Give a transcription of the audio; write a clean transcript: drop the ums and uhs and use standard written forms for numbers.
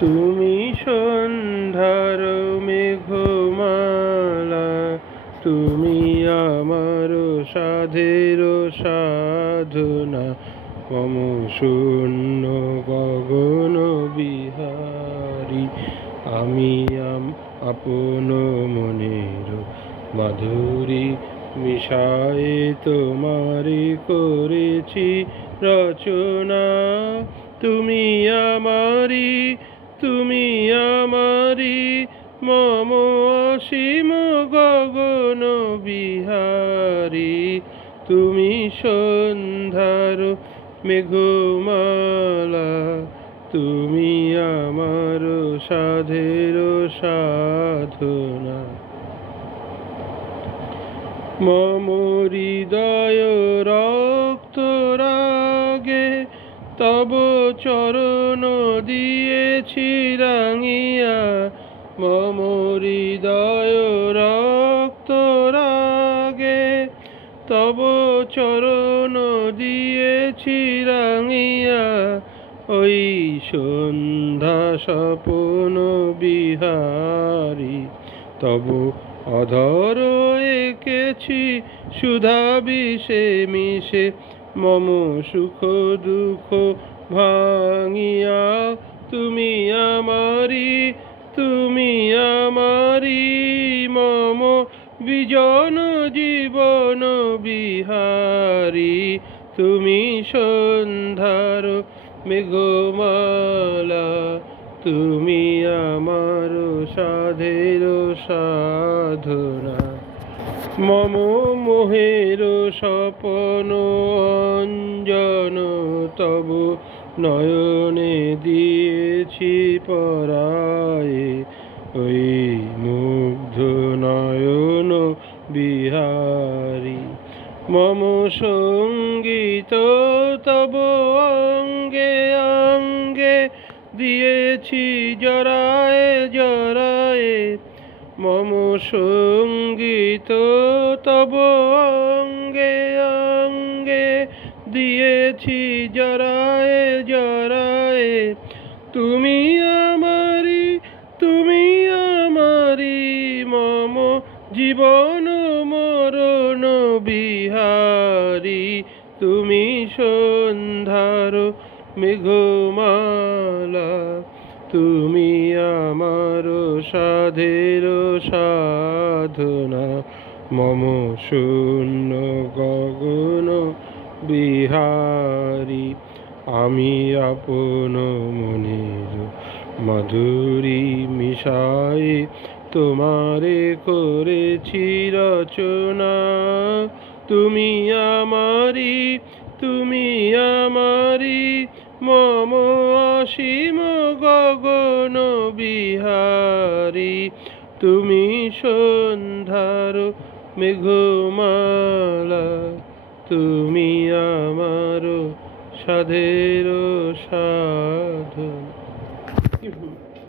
তুমি সন্ধ্যার মেঘমালা, তুমি আমার সাধের সাধনা, মম শূন্য গগন বিহারী। আমি আপন মনের মাধুরী মিশায়ে তোমারি করেছি রচনা। তুমি আমারি, তুমি আমারি, মম অসীম গগন বিহারী। তুমি সন্ধ্যার মেঘমালা, তুমি আমার সাধের সাধনা। মম হৃদয় রক্ত রাগে তব চরণ দিয়েছি রাঙিয়া। মম হৃদয় রক্ত রাগে তব চরণ দিয়েছি রাঙিয়া। ওই সন্ধ্যা স্বপন বিহারী, তব অধর এঁকেছি সুধা বিষে মিশে, মম সুখ দুঃখ ভাঙিয়া। তুমি আমারি, তুমি আমারি, মম বিজন জীবন বিহারী। তুমি সন্ধ্যার মেঘমালা, তুমি আমার সাধের সাধনা। মম মোহের স্বপন অঞ্জন তব নয়নে দিয়েছি পরায়ে। ওই মুগ্ধ নয়ন বিহারী, মম সঙ্গীত তব অঙ্গে অঙ্গে দিয়েছি জরায়ে জরায়ে। মম সঙ্গীত তব অঙ্গে অঙ্গে দিয়েছি জরায়ে জরায়ে। তুমি আমারি, তুমি আমারি, মম জীবন মরণ বিহারী। তুমি সন্ধ্যার মেঘমালা, তুমি আমার সাধের সাধনা, মম শূন্য গগন বিহারী। আমি আপন মনের মাধুরী মিশায়ে তোমারে করেছি রচনা। তুমি আমারি, তুমি আমারি, মম অসীম গগন বিহারী। তুমি সন্ধ্যার মেঘমালা, তুমি আমার সাধের সাধনা।